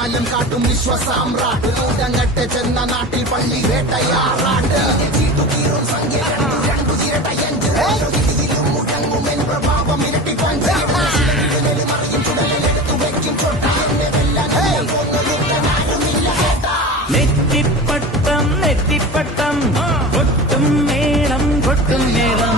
വാചാലം കാട്ടും വിശ്വസാമ്രാട്ട് മൂടങ്ങട്ടെ ചെന്ന നാട്ടിൽ പള്ളി വേട്ടയാറാട്ട് മുടങ്ങുമെൻ പ്രഭാവം ഇരട്ടി നെറ്റിപ്പട്ടം നെറ്റിപ്പട്ടം കൊട്ടും മേളം കൊട്ടും മേളം